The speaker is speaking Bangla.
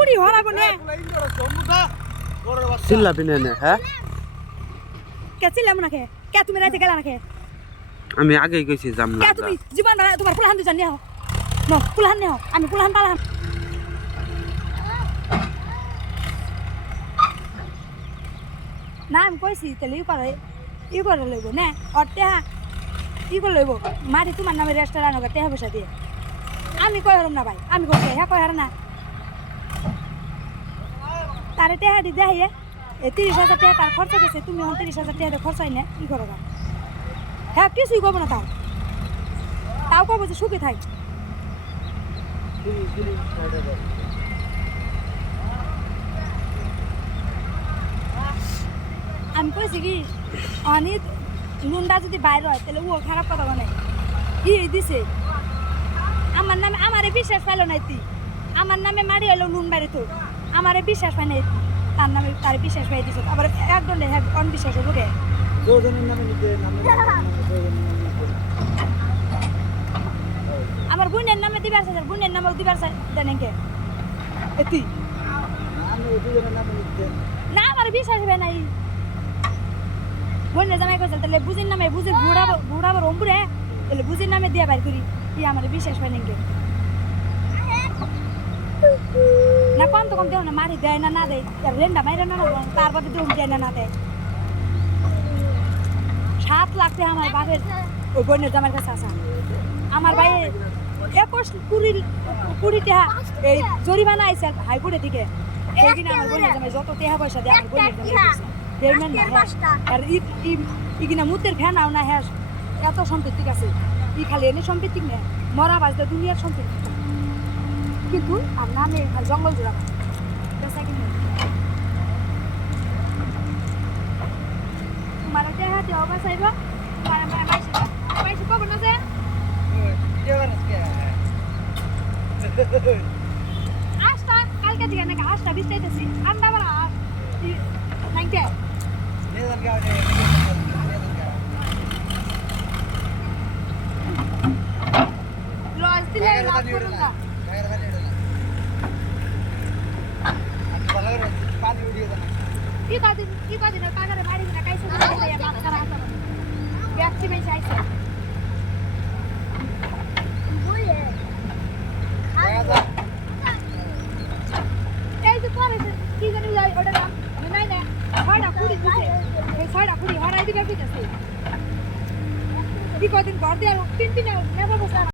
বুড়ি হরাবো নে চিল্লাবি না হ্যাঁ কে চিল্লাম না কে তুমি রাইতে গেলা না আমি আগেই কইছি যাম না কে তুমি জীবন তোমার ফুলহান দুজন নিয়ে নো ফুলহান নিয়ে আমি ফুলহান পালাম না আমি কইছি তাহলে ই করে লইব না অটে ই করে লইব মাটি তোমার নামে রেস্টুরেন্ট হোক টেহা পয়সা দিয়ে আমি কই হরম না ভাই আমি কই হ্যাঁ কই হার না তারে টেহা দি দেয় 30,000 টাকা তার খরচ গেছে তুমি 30,000 টাকা খরচ হয় না কি করো হ্যাঁ কিছুই করবো না তাও কব যে সুখে থাক আমি কইছি কি অনেক লুনটা যদি বাইরে হয় তাহলে ও খারাপ কথা বলে কি দিছে আমার নামে আমারে বিশ্বাস পাইল না তুই আমার নামে মারি এলো লুন বাইরে তো আমারে বিশ্বাস পাই না তার নামে তার বিশ্বাস পাই দিছে আবার একদম অনবিশ্বাস হবো কে আমার বোনের নামে দিবার চাই বোনের নামে দিবার চাই জানেন কে তুই না আমার বিশ্বাস হবে নাই বোনের জামাই কইছিল তাহলে বুঝির নামে বুঝির বুড়াবার অম্বুরে তাহলে বুঝির নামে দিয়া বাইর করি কি আমার বিশ্বাস পাই নাকি না কম তো কম দেও না মারি দেয় না দেয় রেন্ডা মাইরে না তার বাদে দেও দেয় না দেয় 7 লাখ টাকা আমার বাপের ওই বোনের জামাইয়ের কাছে আসা আমার ভাই 21-20 টাকা এই জরিমানা আইছে হাইকোর্টে থেকে সেইদিন আমার বোনের জামাই যত টাকা পয়সা দেয় আমার বোনের জামাই পেমেন্ট না আর ইগিনা মুতের ফ্যানাও না হ্যাঁ এত সম্পত্তি আছে ই খালি এনে সম্পত্তি নেই মরা বাজতে দুনিয়ার সম্পত্তি কিন্তু আর নামে জঙ্গল জোড়া বেচা কিনে তোমার টাকা দেওয়া বাঁচাইব কব না যে আজটা কালকে দিকে নাকি আজটা বিস্তারিতেছি ঠান্ডা বেলা আস নাইতে লজ দিলে লাভ করুন না কি কদিন টাকারে বাড়ি না কাইছে ব্যক্তি বেশি আইছে